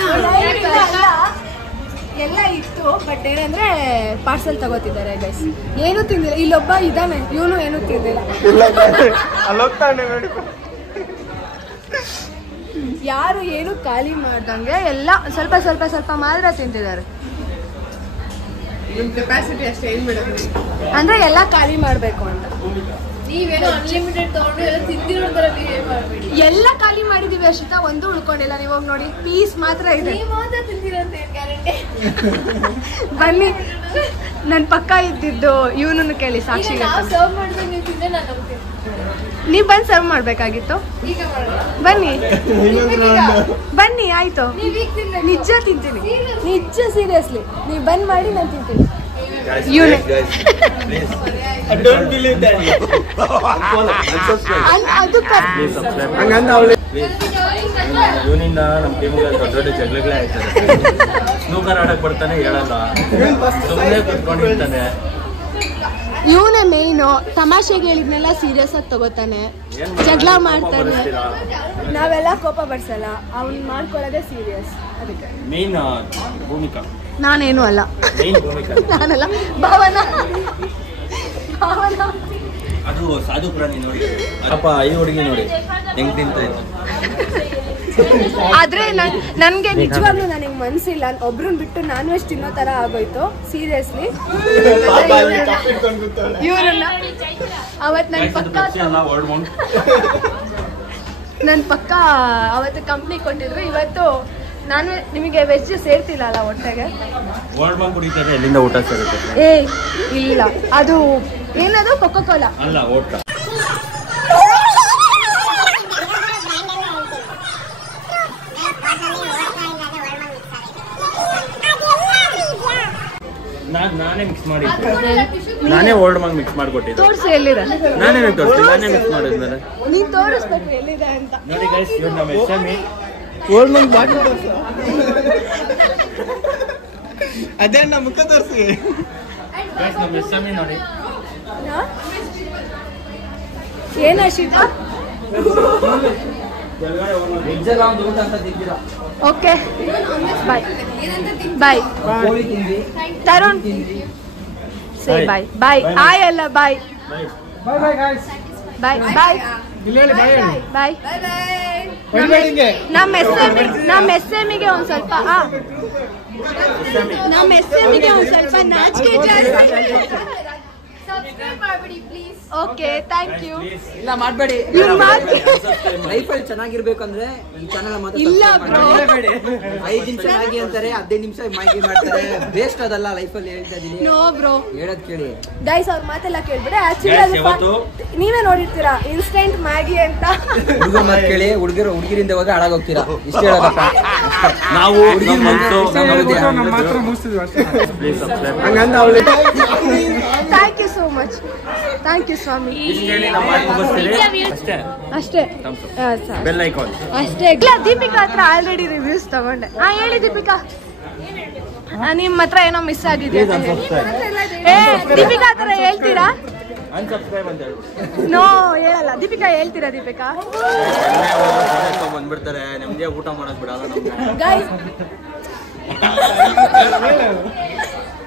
ಎಲ್ಲ ಇತ್ತು, ಬಟ್ ಏನಂದ್ರೆ ಪಾರ್ಸೆಲ್ ತಗೋತಿದ್ದಾರೆ ಗೈಸ್. ಏನೂ ತಿಂದಿಲ್ಲ. ಇಲ್ಲೊಬ್ಬ ಇದ್ದಾನೆ, ಇವನು ಏನೂ ತಿಂದಿಲ್ಲ. ಯಾರು ಏನು ಖಾಲಿ ಮಾಡ್ದಂಗೆ ಎಲ್ಲ ಸ್ವಲ್ಪ ಸ್ವಲ್ಪ ಸ್ವಲ್ಪ ಮಾತ್ರ ತಿಂತಿದ್ದಾರೆ. ಕೆಪಾಸಿಟಿ ಅಷ್ಟೇ. ಏನ್ ಮಾಡೋದು ಅಂದ್ರೆ ಎಲ್ಲ ಖಾಲಿ ಮಾಡ್ಬೇಕು ಅಂತ. ನೀವೇನೋ ಅನ್ಲಿಮಿಟೆಡ್ ತಗೊಂಡು ಎಲ್ಲ ತಿಂದಿರೋ ತರ ಮಾಡಬೇಡಿ. ಎಲ್ಲ ಖಾಲಿ ಮಾಡಿದೀವಿ ಅಷ್ಟೇ, ಒಂದು ಉಳ್ಕೊಂಡಿಲ್ಲ. ನೀವು ಹೋಗಿ ನೋಡಿ, ಪೀಸ್ ಮಾತ್ರ ಇದೆ. ಬನ್ನಿ, ನನ್ ಪಕ್ಕ ಇದ್ದಿದ್ದು ಇವನನ್ನು ಕೇಳಿ, ಸಾಕ್ಷಿ. ನೀವ್ ಬಂದು ಸರ್ವ್ ಮಾಡ್ಬೇಕಾಗಿತ್ತು. ಬನ್ನಿ ಆಯ್ತು. ನಿಜ ತಿಂತೀನಿ, ನಿಜ ಸೀರಿಯಸ್ಲಿ. ನೀವ್ ಬಂದ್ ಮಾಡಿ ನಾನು ತಿಂತೀನಿ. ಇವನಿಂದ ನಮ್ಮ ಟೀಮ್ಗೆ ದೊಡ್ಡ ಜಗಳಗಳೇ ಆಯ್ತಾರೆ. ಸ್ನೂಕರ್ ಆಡಕ್ ಬರ್ತಾನೆ ಹೇಳಲ್ಲ, ಸುಮ್ಮನೆ ಕುತ್ಕೊಂಡಿರ್ತಾನೆ. ಇವನೇ ಮೇಯ್ನು. ತಮಾಷೆಗೆ ಹೇಳಿದ್ನೆಲ್ಲ ಸೀರಿಯಸ್ ಆಗಿ ತಗೋತಾನೆ, ಜಗಳ ಮಾಡ್ತಾನೆ. ನಾವೆಲ್ಲ ಕೋಪ ಬರ್ಸಲ್ಲ, ಅವ್ನು ಮಾಡ್ಕೊಳ್ಳೋದೇ ಸೀರಿಯಸ್. ಅದಕ್ಕೆ ಮೇನ್ ಭೂಮಿಕಾ. ನಾನೇನು ಅಲ್ಲ, ಮೇನ್ ಭೂಮಿಕಾ ನಾನಲ್ಲ. ಭಾವನ ಅದು ಸಾಧು ಪ್ರಾಣಿ ನೋಡಿ. ಅಪ್ಪ ಈ ಹುಡುಗಿ ನೋಡಿ ಹೆಂಗ್ ತಿಂತ ಇತ್ತು. ಆದ್ರೆ ನನ್ಗೆ ನಿಜವಾಗ್ಲೂ ನನಗೆ ಮನ್ಸಿಲ್ಲ, ಒಬ್ರನ್ನ ಬಿಟ್ಟು ನಾನ್ ವೆಜ್ ತಿನ್ನೋ ತರ ಆಗೋಯ್ತು ಸೀರಿಯಸ್ಲಿ. ಇವ್ರನ್ನ ಅವತ್ ನನ್ ಪಕ್ಕ ಅವತ್ತು ಕಂಪ್ನಿ ಕೊಟ್ಟಿದ್ರು. ಇವತ್ತು ನಾನು ನಿಮಗೆ ವೆಜ್ ಸೇರ್ತಿಲ್ಲ ಅಲ್ಲ ಹೊಟ್ಟೆಗೆ. ಎಲ್ಲಿಂದ ಊಟ ಸೇರುತ್ತೆ? ಏ ಇಲ್ಲ, ಅದು ಏನದು ಕೊಕೋ ಕೋಲಾ ಅಲ್ಲ, ಊಟ. ನಾನೇ ಮಿಕ್ಸ್ ಮಾಡಿದ್ದೆ, ನಾನೇ ಓಲ್ಡ್ ಮಂಗ್ ಮಿಕ್ಸ್ ಮಾಡ್ಕೊಟ್ಟಿದ್ದೆ. ತೋರಿಸಿ ಎಲ್ಲಿದೆ? ನಾನೇ ತೋರಿಸ್ತೀನಿ, ನಾನೇ ಮಿಕ್ಸ್ ಮಾಡಿದ್ಮೇಲೆ ನೀನ್ ತೋರಿಸ್ಬೇಕು ಎಲ್ಲಿದೆ ಅಂತ. ನೋಡಿ ಗೈಸ್, ಇವ್ರು ನಮ್ಮ ಎಸ್ಎಮ್ಮಿ. ಓಲ್ಡ್ ಮಂಗ್ ಬಾಟ್ಲಿ ತೋರ್ಸ. ಅದೇ ನಮ್ಮ ಮುಖ ತೋರಿಸಿ. ಗೈಸ್ ನಮ್ಮ ಎಸ್ಎಮ್ಮಿ ನೋಡಿ. ಏನ್ ಅರ್ಷಿತಾ? ಓಕೆ ಬಾಯ್ ಬಾಯ್. ತರುಣ್ ಸೇ ಬಾಯ್ ಬಾಯ್. ಆಯ್ ಅಲ್ಲ ಬಾಯ್ ಬಾಯ್ ಬಾಯ್ ಬಾಯ್. ನಮ್ಮ ಎಸ್ಎಮ್ಮಿಗೆ ಒಂದ್ ಸ್ವಲ್ಪ ನಾಚಿಕೆ ಜಾಸ್ತಿ. Okay thank you. ಇಲ್ಲ ಮಾಡಬೇಡಿ, ಲೈಫಲ್ಲಿ ಚೆನ್ನಾಗಿರ್ಬೇಕಂದ್ರೆ ಈ ಚಾನಲ್ ಮಾತ್ರ ಇಲ್ಲ ಬ್ರೋ. 5 ನಿಮಿಷ ಮ್ಯಾಗಿ ಅಂತಾರೆ, 15 ನಿಮಿಷ ಮ್ಯಾಗಿ ಮಾಡ್ತಾರೆ. ವೇಸ್ಟ್ ಅದಲ್ಲ ಲೈಫಲ್ಲಿ, ಹೇಳ್ತಾ ಇದೀನಿ. ನೋ ಬ್ರೋ, ಹೇಳೋದ್ ಕೇಳಿ ಗೈಸ್. ಅವ್ರ ಮಾತೆಲ್ಲ ಕೇಳ್ಬಿಡಿ. ಆಕ್ಚುಲಿ ನೀವೇ ನೋಡಿರ್ತೀರಾ ಇನ್ಸ್ಟೆಂಟ್ ಮ್ಯಾಗಿ ಅಂತ. ಹುಡುಗರ ಮಾತು ಕೇಳಿ, ಹುಡುಗಿರಿಂದ ಹೋದ್ರೆ ಹಾಳಾಗೋಗ್ತೀರಾ. ಇಷ್ಟ ಹೇಳೋದಪ್ಪ. ನಾವು ಮಾತ್ರ ಮುಗಿಸ್ತಿದ್ವಿ ಅಷ್ಟೇ. Thank you so much. Thank you ಸ್ವಾಮಿ. ಅಷ್ಟೇ ಬೆಲ್ ಐಕಾನ್ ಅಷ್ಟೇ. ಇಲ್ಲ, ದೀಪಿಕಾ ಹತ್ರ ಆಲ್ರೆಡಿ ರಿವ್ಯೂಸ್ ತಗೊಂಡೆ. ಹೇಳಿ ದೀಪಿಕಾ, ನಿಮ್ ಹತ್ರ ಏನೋ ಮಿಸ್ ಆಗಿದೆ ಅಂತ ಹೇಳಿ. ದೀಪಿಕಾ ಹತ್ರ ಹೇಳ್ತೀರಾ? ಅನ್ಸಬ್ಸ್ಕ್ರೈಬ್ ಅಂತ ಹೇಳಿ. ನೋ ಹೇಳಲ್ಲ. ದೀಪಿಕಾ ಹೇಳ್ತೀರಾ? ದೀಪಿಕಾ ಬಂದ್ಬಿಡ್ತಾರೆ, ನೆಮ್ಮದಿಯಾಗಿ ಊಟ ಮಾಡೋದ್ ಬಿಡಲ್ಲ ನಮ್ಗೆ. ಗೈಸ್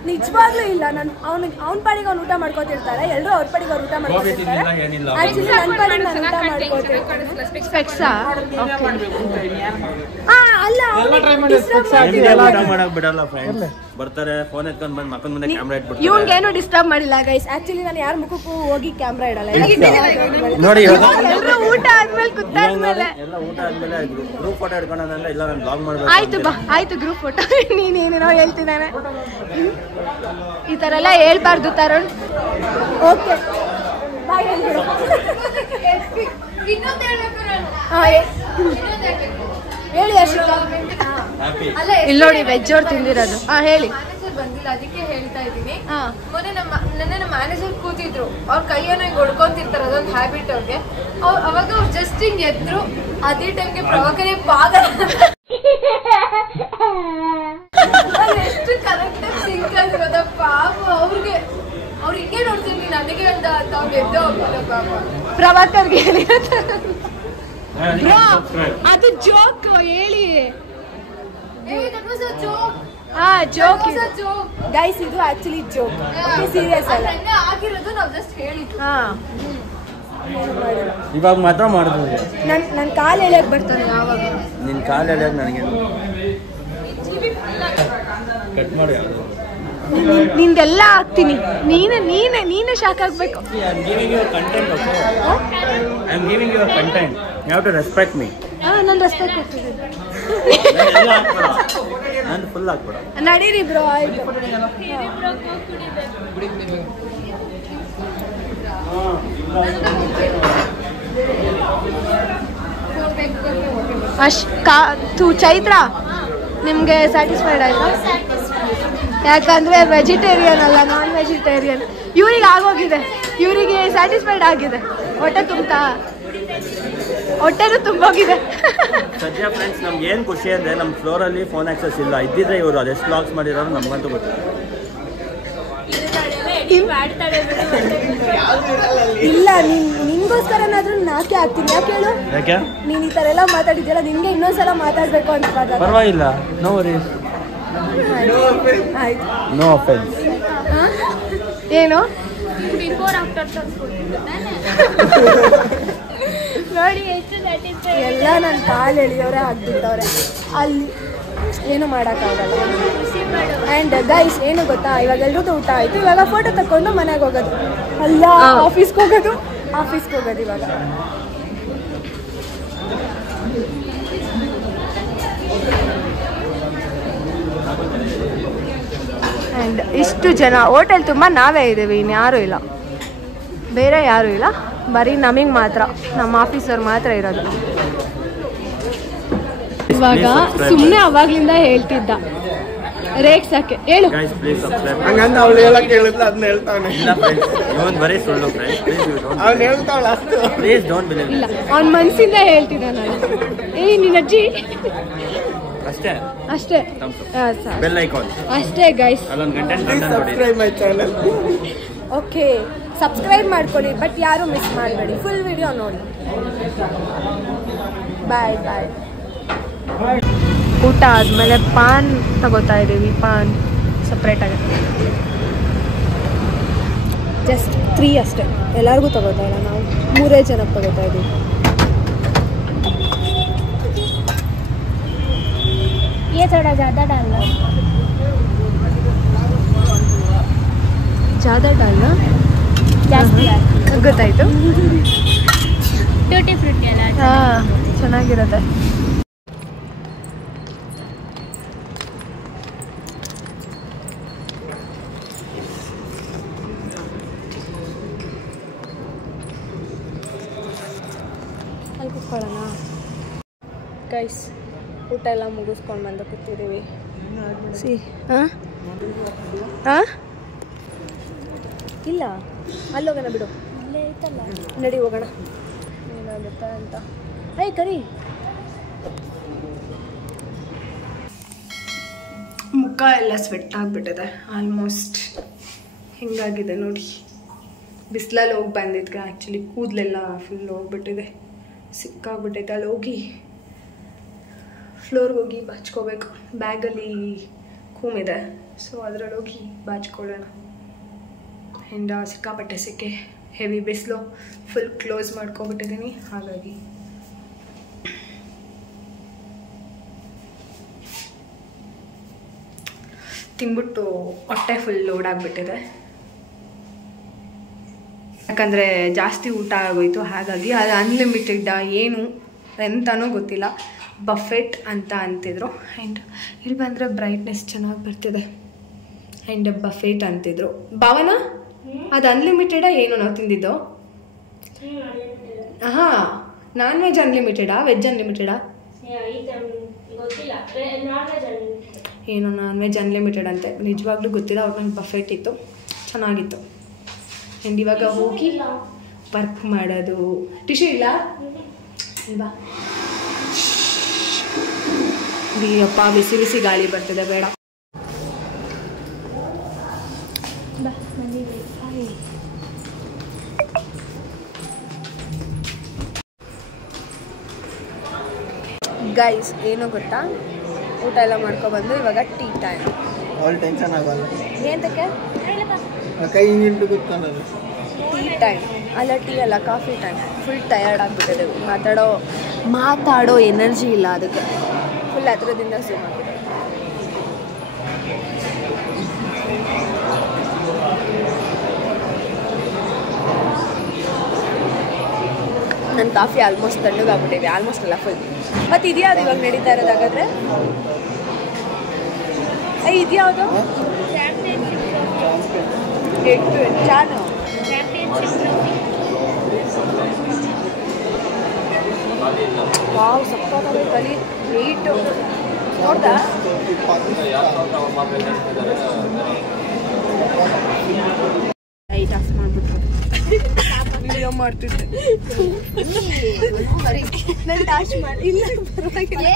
ನಿಜವಾಗ್ಲೂ ಇಲ್ಲ. ನಾನು ಅವ್ನ ಪಾಡಿಗೆ ಅವ್ನು ಊಟ ಮಾಡ್ಕೋತಿರ್ತಾರೆ, ಎಲ್ಲರೂ ಅವ್ರ ಪಾಡಿಗೆ ಅವ್ರು ಊಟ ಮಾಡ್ಕೋತಿರ್ತಾರೆ. ಆಕ್ಚುಲಿ ನನ್ನ ಪಾಡಿಗೆ ನಾನು ಊಟ ಮಾಡ್ಕೋತಿರ್ತೀನಿ. ಸ್ಪೆಕ್ಸಾ? ಅಲ್ಲ, ಊಟ ಮಾಡಕ್ ಬಿಡಲ್ಲ ಫ್ರೆಂಡ್ಸ್. ಬರ್ತಾರೆ, ಫೋನ್ ಎತ್ಕೊಂಡ್ ಬಂದ್ ಮಕ್ಕಳ ಮುಂದೆ ಕ್ಯಾಮ್ರಾ ಇಟ್ಬಿಡ್ತಾರೆ. ಇವ್ನಿಗೇನು ಡಿಸ್ಟರ್ಬ್ ಮಾಡಿಲ್ಲ ಗೈಸ್. ಆಕ್ಚುಲಿ ನಾನು ಯಾರ ಮುಖಕ್ಕೂ ಹೋಗಿ ಕ್ಯಾಮ್ರಾ ಇಡಲ್ಲ. ನೋಡಿ ಎಲ್ಲರೂ ಊಟ ಆದ್ಮೇಲೆ ಕುತ್ತಾದ್ಮೇಲೆ ಎಲ್ಲ ಊಟ ಆದ್ಮೇಲೆ ಗ್ರೂಪ್ ಫೋಟೋ ಇಟ್ಕೊಂಡಲ್ಲ. ಇಲ್ಲ ನಾನು ಬ್ಲಾಗ್ ಮಾಡ್ಬೇಕು. ಆಯ್ತು ಬಾ, ಆಯ್ತು ಗ್ರೂಪ್ ಫೋಟೋ. ನೀನೇನೇನೋ ಹೇಳ್ತಿದ್ದಾನೆ. ಈ ತರ ಎಲ್ಲ ಹೇಳ್ಬಾರ್ದು ತರುಣ್. Okay bye. ಹೇಳಿ ಅರ್ಷಿತಾ. ಇಲ್ಲಿ ನೋಡಿ ವೆಜ್ ಅವ್ರು ತಿಂದಿರೋದು. ಹೇಳಿ. ಬಂದಿಲ್ಲ, ಅದಕ್ಕೆ ಹೇಳ್ತಾ ಇದ್ದೀನಿ. ಮೊನ್ನೆ ನಮ್ಮ ಮ್ಯಾನೇಜರ್ ಕೂತಿದ್ರು, ಅವ್ರ ಕೈಯನ್ನ ಹೊಡ್ಕೊಂತಿರ್ತಾರೆ, ಅದೊಂದು ಹ್ಯಾಬಿಟ್ ಅವ್ರಿಗೆ. ಅವಾಗ ಅವ್ರು ಜಸ್ಟ್ ಹಿಂಗ್ ಎದ್ರು, ಅದೇ ಟೈಮ್ಗೆ ಪ್ರವಾಕನೇ ಪಾದ ಎಷ್ಟು ಕರೆಕ್ಟ್ ಆಗಿ ಸಿಂಕ್ ಗೊತ್ತಾ ಪಾಪ ಅವ್ರಿಗೆ. ಅವ್ರು ಹಿಂಗೆ ನೋಡ್ತೀನಿ ನನಗೆ ಅಂತ ಅವ್ರು ಎದ್ದು ಹೋಗ್ತಾರೆ ಪಾಪ. ಪ್ರವಾಕರ್ಗೆ ಅದು ಜೋಕ್ ಹೇಳಿ. ಜೋಕ್ ಗೈಸ್, ಇದು ಆಕ್ಚುಲಿ ಜೋಕ್, ಸೀರಿಯಸ್ ಅಲ್ಲ. ಆಗಿರೋದು ನಾವು ಜಸ್ಟ್ ಹೇಳಿದ್ವಿ. ಇವಾಗ ಮಾತ್ರ ಮಾಡಿದ್ರು. ನನ್ ಕಾಲ್ ಎಳೆಯಕ್ ಬರ್ತಾನೆ ಯಾವಾಗ. ನಿನ್ ಕಾಲ್ ಎಳೆಯಕ್ ನನಗೆ ಕಟ್ ಮಾಡಿ ನಿಂದೆಲ್ಲ ಹಾಕ್ತೀನಿ. ನೀನೇ ಶಾಕ್ ಆಗ್ಬೇಕು. ನಾನು ರೆಸ್ಪೆಕ್ಟ್ ಕೊಡ್ತಿದ್ದೀನಿ. ನಡೀರಿ ಬ್ರೋ. ಆಯ್ತು ಚೈತ್ರ, ನಿಮ್ಗೆ ಸ್ಯಾಟಿಸ್ಫೈಡ್ ಆಯ್ತಾ? ಯಾಕಂದ್ರೆ ವೆಜಿಟೇರಿಯನ್ ಅಲ್ಲ, ನಾನ್ ವೆಜಿಟೇರಿಯನ್. ಇವ್ರಿಗೆ ಆಗೋಗಿದೆ, ಇವರಿಗೆ ಸ್ಯಾಟಿಸ್ಫೈಡ್ ಆಗಿದೆ. ಹೊಟ್ಟೆನೂ ತುಂಬೋಗಿದೆ. ಸದ್ಯ ಫ್ರೆಂಡ್ಸ್ ನಮ್ಗೆ ಏನು ಖುಷಿ ಅಂದರೆ ನಮ್ಮ ಫ್ಲೋರಲ್ಲಿ ಫೋನ್ ಆಕ್ಸೆಸ್ ಇಲ್ಲ. ಇದ್ದಿದ್ರೆ ಇವರು ಅದೆಷ್ಟು ಲಾಕ್ಸ್ ಮಾಡಿರೋರು ನಮಗಂತೂ ಗೊತ್ತಿಲ್ಲ. ಇಲ್ಲ ನಿನ್ಗೋಸ್ಕರನಾದ್ರೂ ನಾಕೆ ಆಗ್ತೀನಿ. ಯಾಕೆ ಹೇಳು? ನೀನ್ ಈ ತರ ಎಲ್ಲ ಮಾತಾಡಿದ್ಯಲ್ಲ, ನಿನ್ಗೆ ಇನ್ನೊಂದ್ಸಲ ಮಾತಾಡ್ಬೇಕು ಅಂತ ಪರವಾಗಿಲ್ಲ. No worries. ಆಯ್ತು. No offence. ಏನು ನೋಡಿ ಎಷ್ಟು ಸ್ಯಾಟಿಸ್ಫೈ. ಎಲ್ಲ ನನ್ನ ಕಾಲು ಎಳೆಯೋರೆ ಆಗ್ಬಿಟ್ಟವ್ರೆ ಅಲ್ಲಿ, ಏನು ಮಾಡೋಕ್ಕಾಗಲ್ಲ. ಆ್ಯಂಡ್ ಗೈಸ್ ಏನು ಗೊತ್ತಾ, ಇವಾಗ ಎಲ್ರದ್ದು ಊಟ ಆಯಿತು, ಇವಾಗ ಫೋಟೋ ತಗೊಂಡು ಮನೆಗೆ ಹೋಗೋದು ಅಲ್ಲ, ಆಫೀಸ್ಗೆ ಹೋಗೋದು ಇವಾಗ. ಆ್ಯಂಡ್ ಇಷ್ಟು ಜನ ಹೋಟೆಲ್ ತುಂಬ ನಾವೇ ಇದ್ದೀವಿ, ಇನ್ಯಾರೂ ಇಲ್ಲ, ಬೇರೆ ಯಾರೂ ಇಲ್ಲ, ಬರೀ ನಮಗೆ ಮಾತ್ರ, ನಮ್ಮ ಆಫೀಸರ್ ಮಾತ್ರ ಇರೋದು. ಇವಾಗ ಸುಮ್ಮನೆ ಅವಾಗ್ಲಿಂದ ಹೇಳ್ತಿದ್ದ ರೇಕ್ಸಕ್ಕೆ ಹೇಳು. ಹಂಗಂತ ಅವಳು ಹೇಳಕ್ ಹೇಳಿದ್ಲ ಅದನ್ನ ಹೇಳ್ತಾವನೆ. ಅವ್ನು ಹೇಳ್ತಾವಳ ಅಷ್ಟು. ಇಲ್ಲ, ಅವ್ನ ಮನ್ಸಿಂದ ಹೇಳ್ತಿದ್ದ. ನಾನು ನಿನ್ನ ಅಜ್ಜಿ ಅಷ್ಟೇ ಅಷ್ಟೇ guys. Subscribe my channel. Okay, subscribe ಮಾಡ್ಕೊಳ್ಳಿ, ಬಟ್ ಯಾರು ಮಿಸ್ ಮಾಡಬೇಡಿ, ಫುಲ್ ವಿಡಿಯೋ ನೋಡಿ. ಬಾಯ್ ಬಾಯ್. ಊಟ ಆದಮೇಲೆ ಪಾನ್ ತಗೋತಾ ಇದ್ದೀವಿ, ಪಾನ್ ಸಪ್ರೇಟಾಗಿ, ಜಸ್ಟ್ 3 ಅಷ್ಟೇ, ಎಲ್ಲರಿಗೂ ತಗೋತಾ ಇಲ್ಲ, ನಾವು 3 ಜನಕ್ಕೆ ತಗೋತಾ ಇದ್ದೀವಿ. ये थोड़ा ज़्यादा डालना, ज़्यादा डालना, ಜಾಸ್ತಿ ಗೊತ್ತಾಯ್ತು. ಟ್ಯೂಟಿ ಫ್ರೂಟಿ ಎಲ್ಲ ಹಾಂ, ಚೆನ್ನಾಗಿರುತ್ತೆ. ಅಲ್ಲಿ ಕೂತ್ಕೊಳ್ಳೋಣ ಗೈಸ್. ಊಟ ಎಲ್ಲ ಮುಗಿಸ್ಕೊಂಡು ಬಂದು ಕೂತಿದ್ದೀವಿ. ಸಿ ಹಾಂ ಇಲ್ಲ, ಅಲ್ಲಿ ಹೋಗೋಣ ಬಿಡು, ಇಲ್ಲೇ ಐತಲ್ಲ. ನಡಿ ಹೋಗೋಣ, ಏನಾಗುತ್ತಾ ಅಂತ. ಕರಿ. ಮುಖ ಎಲ್ಲ ಸ್ವೆಟ್ ಆಗಿಬಿಟ್ಟಿದೆ ಆಲ್ಮೋಸ್ಟ್, ಹಿಂಗಾಗಿದೆ ನೋಡಿ. ಬಿಸಿಲಲ್ಲಿ ಹೋಗಿ ಬಂದಿದ್ಕೆ ಆ್ಯಕ್ಚುಲಿ ಕೂದಲೆಲ್ಲ ಫುಲ್ ಹೋಗ್ಬಿಟ್ಟಿದೆ, ಸಿಕ್ಕಾಗ್ಬಿಟ್ಟೈತೆ. ಅಲ್ಲಿ ಹೋಗಿ ಫ್ಲೋರ್ಗೆ ಹೋಗಿ ಬಾಚ್ಕೋಬೇಕು. ಬ್ಯಾಗಲ್ಲಿ ಕೂಮಿದೆ, ಸೊ ಅದರಲ್ಲಿ ಹೋಗಿ ಬಾಚ್ಕೊಳ್ಳೋಣ. ಆ್ಯಂಡ್ ಸಿಕ್ಕಾಪಟ್ಟೆ ಸೆಕೆ, ಹೆವಿ ಬಿಸಿಲು, ಫುಲ್ ಕ್ಲೋಸ್ ಮಾಡ್ಕೊಬಿಟ್ಟಿದ್ದೀನಿ. ಹಾಗಾಗಿ ತಿಂದ್ಬಿಟ್ಟು ಹೊಟ್ಟೆ ಫುಲ್ ಲೋಡ್ ಆಗಿಬಿಟ್ಟಿದೆ, ಯಾಕಂದರೆ ಜಾಸ್ತಿ ಊಟ ಆಗೋಯ್ತು. ಹಾಗಾಗಿ ಅದು ಅನ್ಲಿಮಿಟೆಡ್ ಏನು ಎಂತನೂ ಗೊತ್ತಿಲ್ಲ, ಬಫೆಟ್ ಅಂತ ಅಂತಿದ್ರು. ಆ್ಯಂಡ್ ಇಲ್ಲಿ ಬಂದರೆ ಬ್ರೈಟ್ನೆಸ್ ಚೆನ್ನಾಗಿ ಬರ್ತಿದೆ. ಆ್ಯಂಡ್ ಬಫೆಟ್ ಅಂತಿದ್ರು. ಭಾವನಾ, ಅದು ಅನ್ಲಿಮಿಟೆಡಾ ಏನು ನಾವು ತಿಂದಿದ್ದು? ಹಾಂ, ನಾನ್ ವೆಜ್ ಅನ್ಲಿಮಿಟೆಡಾ, ವೆಜ್ ಅನ್ಲಿಮಿಟೆಡಾ? ಏನು ನಾನ್ ವೆಜ್ ಅನ್ಲಿಮಿಟೆಡ್ ಅಂತೆ, ನಿಜವಾಗ್ಲೂ ಗೊತ್ತಿಲ್ಲ. ಅವ್ರು ನಂಗೆ ಬಫೆಟ್ ಇತ್ತು, ಚೆನ್ನಾಗಿತ್ತು. ಆ್ಯಂಡ್ ಇವಾಗ ಹೋಗಿ ವರ್ಕ್ ಮಾಡೋದು. ಟಿಶ್ಯೂ ಇಲ್ಲ ಇಲ್ವಾ? ಅಪ್ಪ ಬಿಸಿ ಬಿಸಿ ಗಾಳಿ ಬರ್ತಿದೆ, ಬೇಡ. ಗೈಸ್ ಏನು ಗೊತ್ತಾ, ಊಟ ಎಲ್ಲ ಮಾಡ್ಕೊಬಂದು ಇವಾಗ ಟೀ ಟೈಮ್. ಅವಳು ಟೆನ್ಷನ್ ಆಗಲ್ಲ, ಏನಕ್ಕೆ ಕೈ ಹಿಂಗಿಟ್ಟು ಕೂತ್ಕೊಳ್ಳೋದು. ಟೀ ಟೈಮ್ ಅಲ್ಲ, ಟೀ ಅಲ್ಲ, ಕಾಫಿ ಟೈಮ್. ಫುಲ್ ಟಯರ್ಡ್ ಆಗಿಬಿಟ್ಟಿದೆ, ಮಾತಾಡೋ ಎನರ್ಜಿ ಇಲ್ಲ, ಅದಕ್ಕೆ ಫುಲ್ ಹತ್ರದಿಂದ ಝೂಮ್ ಆಗಿದೆ. ನನ್ನ ಕಾಫಿ ಆಲ್ಮೋಸ್ಟ್ ತಣ್ಣಗಾಗ್ಬಿಟ್ಟಿದೆ, ಆಲ್ಮೋಸ್ಟ್ ಅಲ್ಲ ಫುಲ್. ಮತ್ತು ಇದ್ಯಾವುದು ಇವಾಗ ನಡೀತಾ ಇರೋದಾಗಾದ್ರೆ? ಇದ್ಯಾವುದು? ಚಾನು ವಾವ್, ಸಕ್ಕತ್ತಾಗಿ ಕಲಿ ರೇಟು ನೋಡ್ದಾ? ಲೈಟ್ ಆಫ್ ಮಾಡ್ಬಿಟ್ರು, ವಿಡಿಯೋ ಮಾಡ್ತಿದ್ದೆ. ನಾನು ಟಾರ್ಚ್ ಮಾಡಿ, ಇಲ್ಲ ಪರವಾಗಿಲ್ಲ,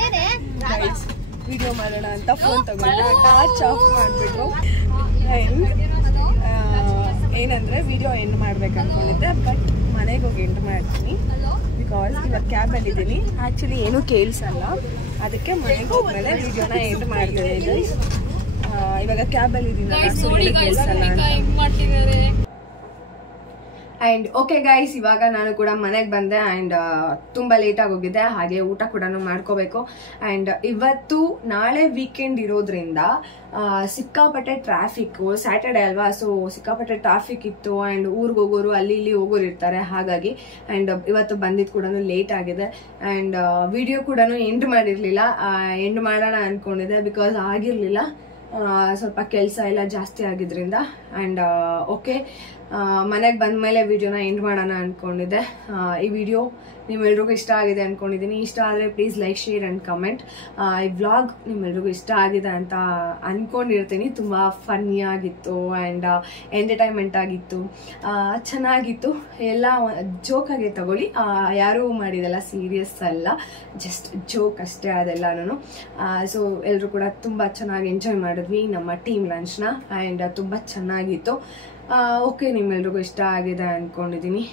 ವಿಡಿಯೋ ಮಾಡೋಣ ಅಂತ ಫೋನ್ ತಗೊಂಡು ಟಾರ್ಚ್ ಆಫ್ ಮಾಡಿಬಿಟ್ರು. ಏನಂದರೆ ವಿಡಿಯೋ ಎಂಡ್ ಮಾಡ್ಬೇಕು ಅಂದ್ಕೊಂಡಿದ್ದೆ, ಬಟ್ ಮನೆಗೆ ಹೋಗಿ ಎಂಡ್ ಮಾಡ್ತೀನಿ ಬಿಕಾಸ್ ಇವತ್ತು ಕ್ಯಾಬಲ್ಲಿದ್ದೀನಿ. ಆ್ಯಕ್ಚುಲಿ ಏನೂ ಕೇಳಿಸಲ್ಲ, ಅದಕ್ಕೆ ಮನೆಗೆ ಹೋದ್ಮೇಲೆ ವಿಡಿಯೋನ ಎಂಡ್ ಮಾಡ್ತೀನಿ ಗೈಸ್. ಇವಾಗ ಕ್ಯಾಬಲ್ಲಿದ್ದೀನಿ, ಕೇಳಿಸಲ್ಲ ಅಂತ. ಆ್ಯಂಡ್ ಓಕೆ ಗೈಸ್, ಇವಾಗ ನಾನು ಕೂಡ ಮನೆಗೆ ಬಂದೆ ಆ್ಯಂಡ್ ತುಂಬ ಲೇಟಾಗಿ ಹೋಗಿದ್ದೆ, ಹಾಗೆ ಊಟ ಕೂಡ ಮಾಡ್ಕೋಬೇಕು. ಆ್ಯಂಡ್ ಇವತ್ತು ನಾಳೆ ವೀಕೆಂಡ್ ಇರೋದ್ರಿಂದ ಸಿಕ್ಕಾಪಟ್ಟೆ ಟ್ರಾಫಿಕ್ಕು, ಸ್ಯಾಟರ್ಡೆ ಅಲ್ವಾ, ಸೊ ಸಿಕ್ಕಾಪಟ್ಟೆ ಟ್ರಾಫಿಕ್ ಇತ್ತು. ಆ್ಯಂಡ್ ಊರಿಗೆ ಹೋಗೋರು ಅಲ್ಲಿ ಇಲ್ಲಿ ಹೋಗೋರು ಇರ್ತಾರೆ, ಹಾಗಾಗಿ. ಆ್ಯಂಡ್ ಇವತ್ತು ಬಂದಿದ್ದು ಕೂಡ ಲೇಟ್ ಆಗಿದೆ. ಆ್ಯಂಡ್ ವಿಡಿಯೋ ಕೂಡ ಎಂಡ್ ಮಾಡಿರಲಿಲ್ಲ, ಎಂಡ್ ಮಾಡೋಣ ಅಂದ್ಕೊಂಡಿದ್ದೆ ಬಿಕಾಸ್ ಆಗಿರಲಿಲ್ಲ, ಸ್ವಲ್ಪ ಕೆಲಸ ಎಲ್ಲ ಜಾಸ್ತಿ ಆಗಿದ್ರಿಂದ. ಆ್ಯಂಡ್ ಓಕೆ, ಮನೆಗೆ ಬಂದ ಮೇಲೆ ವಿಡಿಯೋನ ಎಂಡ್ ಮಾಡೋಣ ಅಂದ್ಕೊಂಡಿದ್ದೆ. ಈ ವಿಡಿಯೋ ನಿಮ್ಮೆಲ್ರಿಗೂ ಇಷ್ಟ ಆಗಿದೆ ಅಂದ್ಕೊಂಡಿದ್ದೀನಿ. ಇಷ್ಟ ಆದರೆ please like, share and comment. ಈ ವ್ಲಾಗ್ ನಿಮ್ಮೆಲ್ರಿಗೂ ಇಷ್ಟ ಆಗಿದೆ ಅಂತ ಅಂದ್ಕೊಂಡಿರ್ತೀನಿ. ತುಂಬ ಫನ್ನಿಯಾಗಿತ್ತು ಆ್ಯಂಡ್ ಎಂಟರ್ಟೈನ್ಮೆಂಟ್ ಆಗಿತ್ತು, ಚೆನ್ನಾಗಿತ್ತು. ಎಲ್ಲ ಜೋಕಾಗೆ ತಗೊಳ್ಳಿ, ಯಾರೂ ಮಾಡಿದೆಲ್ಲ ಸೀರಿಯಸ್ ಅಲ್ಲ, ಜಸ್ಟ್ ಜೋಕ್ ಅಷ್ಟೇ ಅದೆಲ್ಲನೂ. ಸೊ ಎಲ್ಲರೂ ಕೂಡ ತುಂಬ ಚೆನ್ನಾಗಿ ಎಂಜಾಯ್ ಮಾಡಿದ್ವಿ ನಮ್ಮ ಟೀಮ್ ಲಂಚ್ನ, ಆ್ಯಂಡ್ ತುಂಬ ಚೆನ್ನಾಗಿತ್ತು. ಓಕೆ, ನಿಮ್ಮೆಲ್ರಿಗೂ ಇಷ್ಟ ಆಗಿದೆ ಅಂದ್ಕೊಂಡಿದ್ದೀನಿ.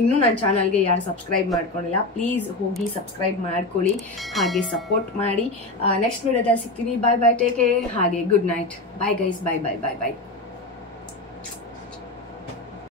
ಇನ್ನೂ ನನ್ನ ಚಾನಲ್ಗೆ ಯಾರು ಸಬ್ಸ್ಕ್ರೈಬ್ ಮಾಡ್ಕೊಂಡಿಲ್ಲ, ಪ್ಲೀಸ್ ಹೋಗಿ ಸಬ್ಸ್ಕ್ರೈಬ್ ಮಾಡ್ಕೊಳ್ಳಿ, ಹಾಗೆ ಸಪೋರ್ಟ್ ಮಾಡಿ. ನೆಕ್ಸ್ಟ್ ವಿಡಿಯೋದಲ್ಲಿ ಸಿಗ್ತೀನಿ. ಬಾಯ್ ಬಾಯ್, ಟೇಕ್ ಕೇರ್, ಹಾಗೆ ಗುಡ್ ನೈಟ್. ಬಾಯ್ ಗೈಸ್, ಬಾಯ್ ಬಾಯ್ ಬಾಯ್ ಬಾಯ್.